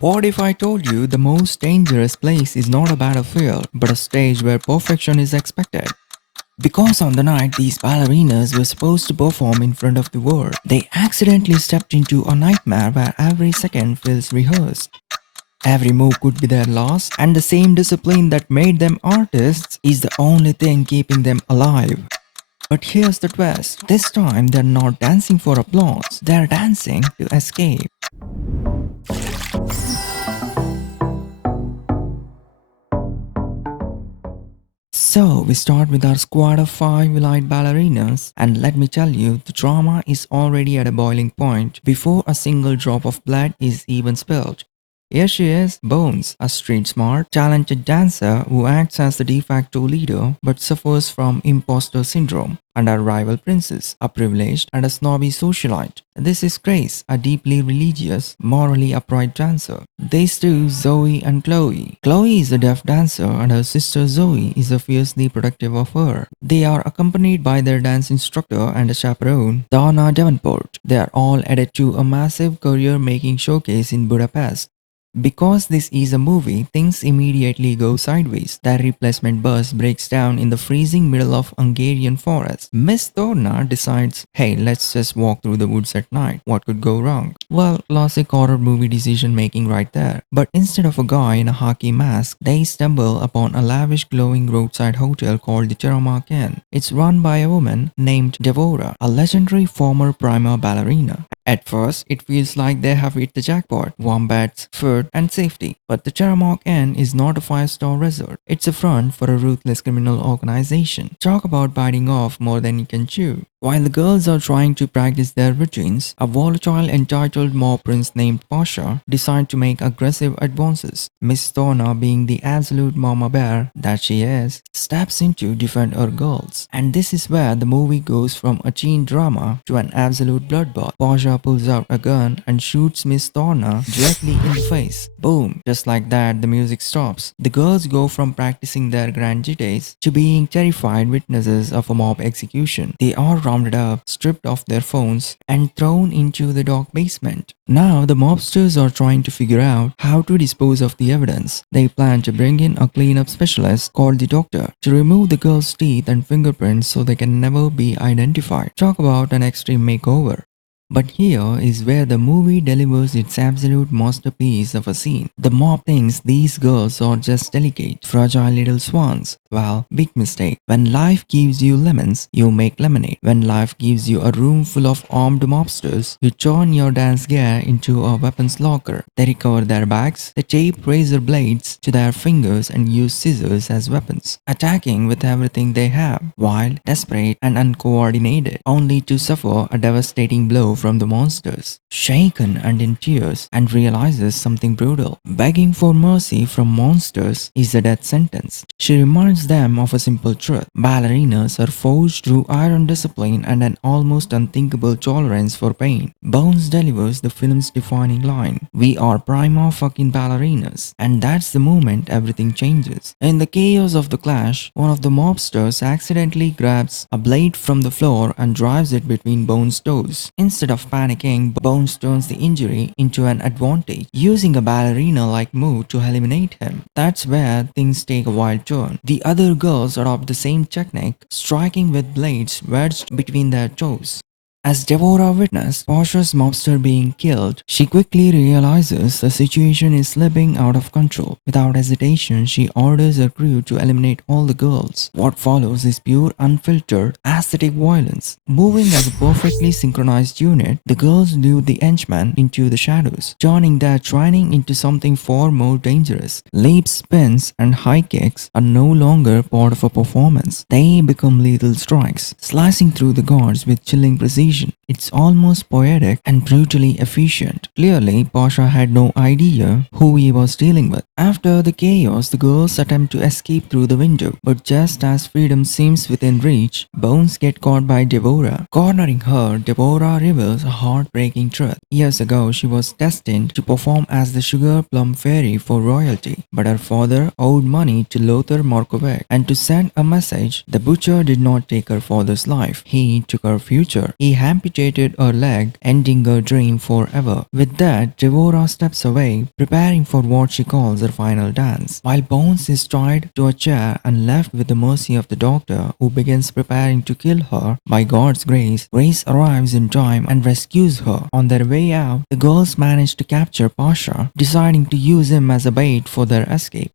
What if I told you the most dangerous place is not a battlefield, but a stage where perfection is expected? Because on the night these ballerinas were supposed to perform in front of the world, they accidentally stepped into a nightmare where every second feels rehearsed. Every move could be their loss, and the same discipline that made them artists is the only thing keeping them alive. But here's the twist. This time they're not dancing for applause, they're dancing to escape. So we start with our squad of 5 elite ballerinas, and let me tell you, the drama is already at a boiling point before a single drop of blood is even spilled. Here she is, Boncz, a street smart, talented dancer who acts as the de facto leader but suffers from imposter syndrome, and our rival princess, a privileged and a snobby socialite. This is Grace, a deeply religious, morally upright dancer. These two, Zoe and Chloe. Chloe is a deaf dancer and her sister Zoe is a fiercely protective of her. They are accompanied by their dance instructor and a chaperone, Donna Davenport. They are all added to a massive career-making showcase in Budapest. Because this is a movie, things immediately go sideways. Their replacement bus breaks down in the freezing middle of Hungarian forest. Miss Dorna decides, hey, let's just walk through the woods at night. What could go wrong? Well, classic horror movie decision making right there. But instead of a guy in a hockey mask, they stumble upon a lavish glowing roadside hotel called the Terramar Inn. It's run by a woman named Devorah, a legendary former prima ballerina. At first, it feels like they have hit the jackpot, warm beds, food, and safety. But the Terramar Inn is not a 5-star resort. It's a front for a ruthless criminal organization. Talk about biting off more than you can chew. While the girls are trying to practice their routines, a volatile entitled mob prince named Pasha decides to make aggressive advances. Miss Donna, being the absolute mama bear that she is, steps in to defend her girls. And this is where the movie goes from a teen drama to an absolute bloodbath. Pasha pulls out a gun and shoots Miss Donna directly in the face. Boom! Just like that, the music stops. The girls go from practicing their grandites to being terrified witnesses of a mob execution. They are rounded up, stripped of their phones, and thrown into the dark basement. Now the mobsters are trying to figure out how to dispose of the evidence. They plan to bring in a cleanup specialist called the Doctor to remove the girls' teeth and fingerprints so they can never be identified. Talk about an extreme makeover. But here is where the movie delivers its absolute masterpiece of a scene. The mob thinks these girls are just delicate, fragile little swans. Well, big mistake. When life gives you lemons, you make lemonade. When life gives you a room full of armed mobsters, you turn your dance gear into a weapons locker. They recover their bags, they tape razor blades to their fingers and use scissors as weapons, attacking with everything they have, wild, desperate and uncoordinated, only to suffer a devastating blow from the monsters. Shaken and in tears, and realizes something brutal. Begging for mercy from monsters is a death sentence. She reminds them of a simple truth. Ballerinas are forged through iron discipline and an almost unthinkable tolerance for pain. Boncz delivers the film's defining line. We are prima fucking ballerinas. And that's the moment everything changes. In the chaos of the clash, one of the mobsters accidentally grabs a blade from the floor and drives it between Boncz's toes. Instead of panicking, Boncz turns the injury into an advantage, using a ballerina-like move to eliminate him. That's where things take a wild turn. The other girls adopt the same technique, striking with blades wedged between their toes. As Devorah witnessed Pasha's mobster being killed, she quickly realizes the situation is slipping out of control. Without hesitation, she orders her crew to eliminate all the girls. What follows is pure, unfiltered, aesthetic violence. Moving as a perfectly synchronized unit, the girls lure the henchmen into the shadows, turning their training into something far more dangerous. Leaps, spins, and high kicks are no longer part of a performance. They become lethal strikes, slicing through the guards with chilling precision. It's almost poetic and brutally efficient. Clearly, Pasha had no idea who he was dealing with. After the chaos, the girls attempt to escape through the window, but just as freedom seems within reach, Boncz gets caught by Devorah. Cornering her, Devorah reveals a heartbreaking truth. Years ago, she was destined to perform as the sugar plum fairy for royalty, but her father owed money to Lothar Markovic, and to send a message, the butcher did not take her father's life. He took her future. He amputated amputated her leg, ending her dream forever. With that, Devora steps away, preparing for what she calls her final dance, while Boncz is tied to a chair and left with the mercy of the doctor, who begins preparing to kill her. By God's grace, Grace arrives in time and rescues her. On their way out, the girls manage to capture Pasha, deciding to use him as a bait for their escape.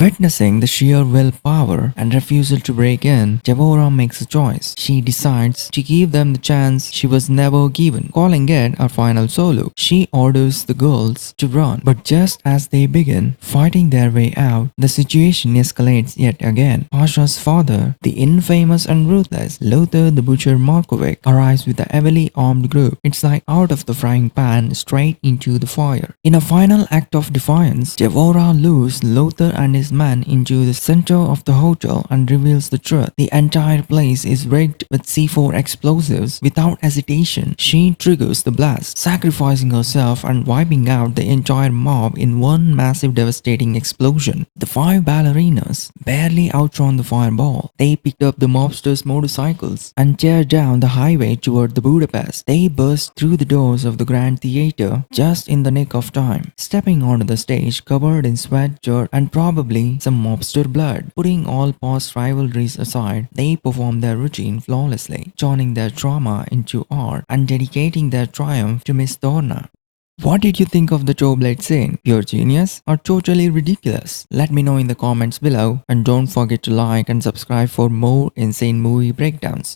Witnessing the sheer willpower and refusal to break in, Devora makes a choice. She decides to give them the chance she was never given, calling it her final solo. She orders the girls to run, but just as they begin fighting their way out, the situation escalates yet again. Pasha's father, the infamous and ruthless Lothar the Butcher Markovic, arrives with a heavily armed group. It's like out of the frying pan straight into the fire. In a final act of defiance, Devora lures Lothar and his men into the center of the hotel and reveals the truth. The entire place is rigged with C4 explosives. Without hesitation, she triggers the blast, sacrificing herself and wiping out the entire mob in one massive devastating explosion. The 5 ballerinas barely outrun the fireball. They picked up the mobsters' motorcycles and tear down the highway toward the Budapest. They burst through the doors of the Grand Theatre just in the nick of time, stepping onto the stage covered in sweat, dirt, and probably some mobster blood. Putting all past rivalries aside, they perform their routine flawlessly, turning their drama into art and dedicating their triumph to Miss Dorna. What did you think of the toe blade scene? Pure genius or totally ridiculous? Let me know in the comments below, and don't forget to like and subscribe for more insane movie breakdowns.